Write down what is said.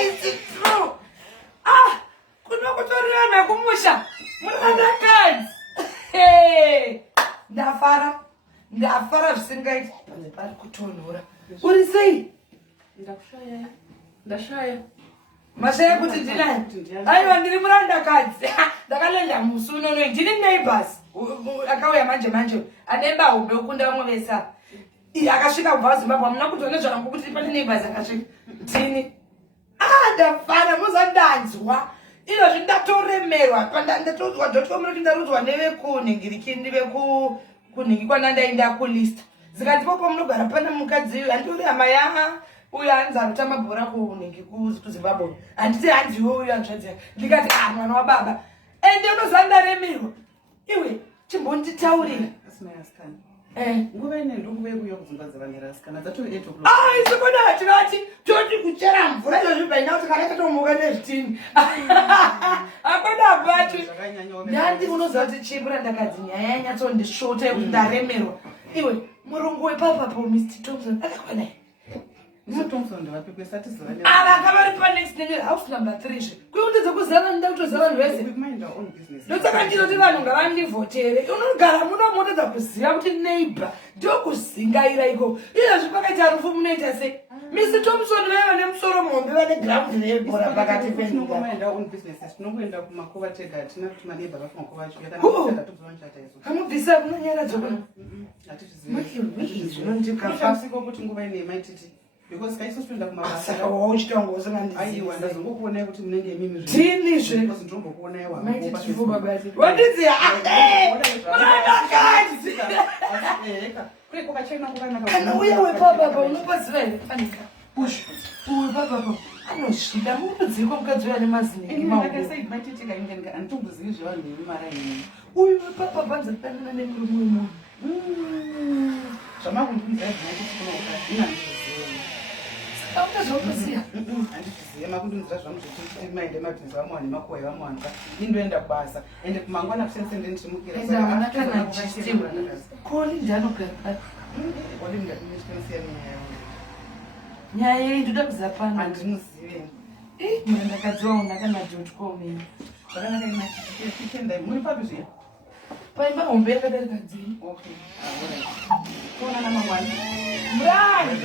is it true? Ah, kunokutorana kumusha. Murandakadzi. Hey, ndafara zvisingaiti. Pari kutonhora. Uri sei? Ndashaya. Mashaya kuti ndinani? Aiwa ndiri murandakadzi. Ndakalenda musi unono ndini neighbors. Akauya manje ane bahombe ukunda vamwe vesa. Akasvika kubva Zimbabwe hamuna kutoona zvakangu kuti pane neighbors akasvika. Ndini. Ndafara muzandanzwa. Ino zvindatoremerwa. Pandatodzwa ndotomuri ndarudzwa nevekunhingirikindi vekunhingi kwanandaenda kulista. Zikati popo munogara pana mukadzi handiri hama yanga. Uyu anzi anotamba bhora kunhingi kuZimbabwe. Handiti handiwo uyu anzvadzi. Ndikati mwana wababa. Ende unozandaremerwa. Iwe chimbonditaurira. Nguva ine ndokuvekuya kudzimba dzavanerasikana dzatori 8 o'clock. Isokona hativati toti kuchera mvura yozvibaina kuti kana katomuka nezvitini. Akona bati. Ndandi unoziva kuti chimbura ndakadzi nyaya yanyatsondisvota yekuti ndaremerwa. Iwe murungu wepapapo Mr. Thompson akakwana. Mr. Thompson ndavapekwesatizva. Akavari pa next level house number 3 zve. Kuitedza kuzara nda kutozara vanhu vese. Ndotsaka ndinoti vanhu ngavandivhotere. Unogara muno munotedza kuziva kuti neighbor ndokuzingaira iko. Izvozvi pakaita rufu munoita sei? Mr. Thompson vaiva nemusoro muhombe vane ground rebhora pakati penyika. Tinongoenda kumakova tega hatina kuti maneighbor vafumakova acho. Hamubvisa kuna nyara dzokona. Zvinondikafausiko kuti nguva ine maititi. Because kaisoswenda kumabasa. Saka wauchitongoza ngandisi. Aiwa ndazongokuona kuti munenge mimi zve. Tini zve. Because ndombokuona iwa. Maititi fuba bati. Wandidzi murandakadzi. Kuri kwakachena kukanaka. Kana uya wepapapa unopaziva here fanika. Push. Uwe papapa anosvida mukudzikwa mukadzi uya nemazineki maoko. Ndakasai maititi kaingenga antombozivi zvevanhu vemimara ine. Uyu wepapapa nzatanana nemurume wemunhu. Zvamakundiudza zvinokuti kunokuda Aunazvokuziya. Handitiziva makundinzira zvangu zvekuti maende mabhinzi vamuwana nemakuhwa evamuwanza. Indoenda kubasa. Ende kumangwana kusese ndendimukira. Ende hamuna kana chistiwa. Koli ndanogara pari. Koli ndatinosiyana nyaya yawo. Nyaya yei ndoda kuziva pano. Handinozive. Murandakadzi wangu ndakana.com. Zvakanaka imatitenda muri papi zviya? Paimba hombe yakadarika dzini. Okay. Kuonana mangwana. Murari.